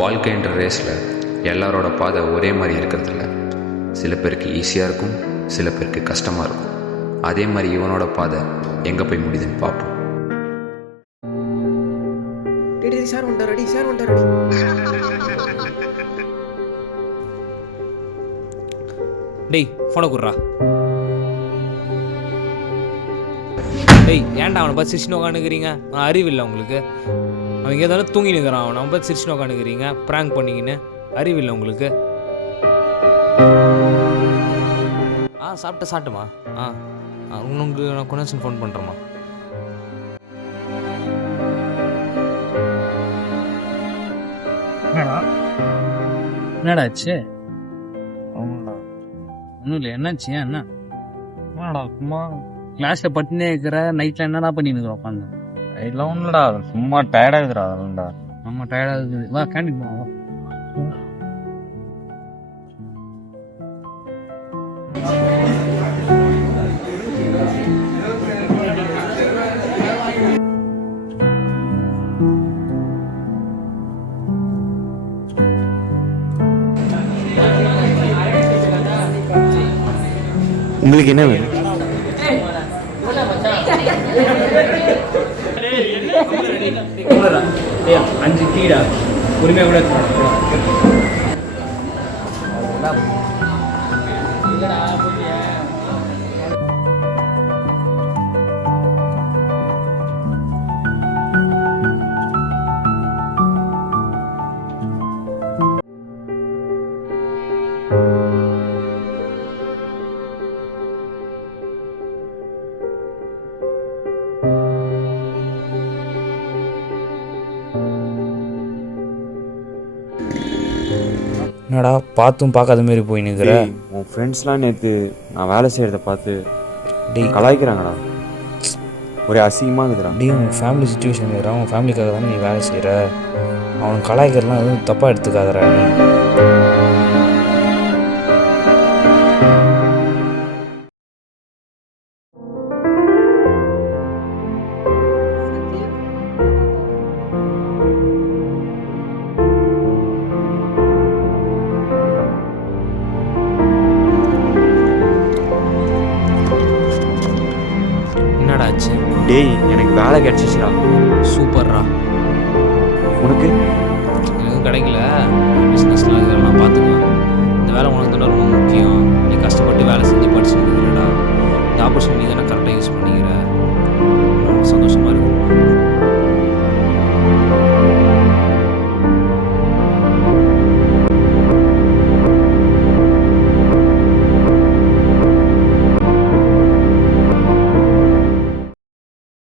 வாழ்க்கைன்ற ரேஸில் எல்லாரோட பாதை ஒரே மாதிரி இருக்கிறதில்ல. சில பேருக்கு ஈஸியாக இருக்கும், சில பேருக்கு கஷ்டமாக இருக்கும். அதே மாதிரி இவனோட பாதை எங்கே போய் முடியுதுன்னு பார்ப்போம். சார் வந்துட்டாரடி, சார் வந்துட்டாரடி. டேய் ஃபோனை குடுறா. டேய் ஏன்டா அவனை பார்த்து சிரிச்சுன்னு உட்காந்துக்கிறீங்க? அறிவில்லை உங்களுக்கு? அவன் ஏதாவது தூங்கி நிற்கிறான். அவனை பார்த்து சிரிச்சுன்னு உட்காந்துக்கிறீங்க ப்ராங்க் பண்ணிக்கின்னு. அறிவில்லை உங்களுக்கு? சாப்பிட்டுமா? உங்களுக்கு நான் கொண்டாச்சு ஃபோன் பண்ணுறேம்மா. என்னடா ஆச்சு? ஒன்றும் இல்லை. என்னாச்சு? என்ன என்னடா சும்மா கிளாஸில் பட்டுனே இருக்கிற? நைட்டில் என்னடா பண்ணிட்டு இருக்கிற உட்காந்து? நைட்லாம் ஒன்றுடா, சும்மா டயர்டாக இருக்குதுடா. அதனாலடா நம்ம டயர்டாக இருக்குது. வா கேண்டீன் போவோம். உங்களுக்கு என்ன வேணும்? அஞ்சு டீடா உரிமையாக கூட என்னடா பார்த்தும் பார்க்காத மாரி போய் நிற்கிற? உன் ஃப்ரெண்ட்ஸ்லாம் நேற்று நான் வேலை செய்கிறத பார்த்து டேய் கலாய்க்கிறாங்கடா. ஒரே அசிங்கமாக இருக்குதுடா. டேய் உன் ஃபேமிலி சுச்சுவேஷன் இருக்கிறான். உன் ஃபேமிலிக்காக தானே நீ வேலை செய்கிற. அவன் கலாய்க்கிறலாம் எதுவும் தப்பாக எடுத்துக்காதடா நீ. என்னடாச்சு? டேய் எனக்கு வேலை கிடச்சிச்சுடா. சூப்பர்ரா. உனக்கு? எதுவும் கிடைக்கல. பிஸ்னஸ்லாம் இதெல்லாம் பார்த்துக்கலாம். இந்த வேலை உனக்கு தான் ரொம்ப முக்கியம். நீ கஷ்டப்பட்டு வேலை செஞ்சு படிச்சுருக்கிறடா. இந்த ஆப்பர்ச்சுனிட்டி தானே கரெக்டாக யூஸ் பண்ணிக்கிற. ரொம்ப சந்தோஷமாக இருக்கு.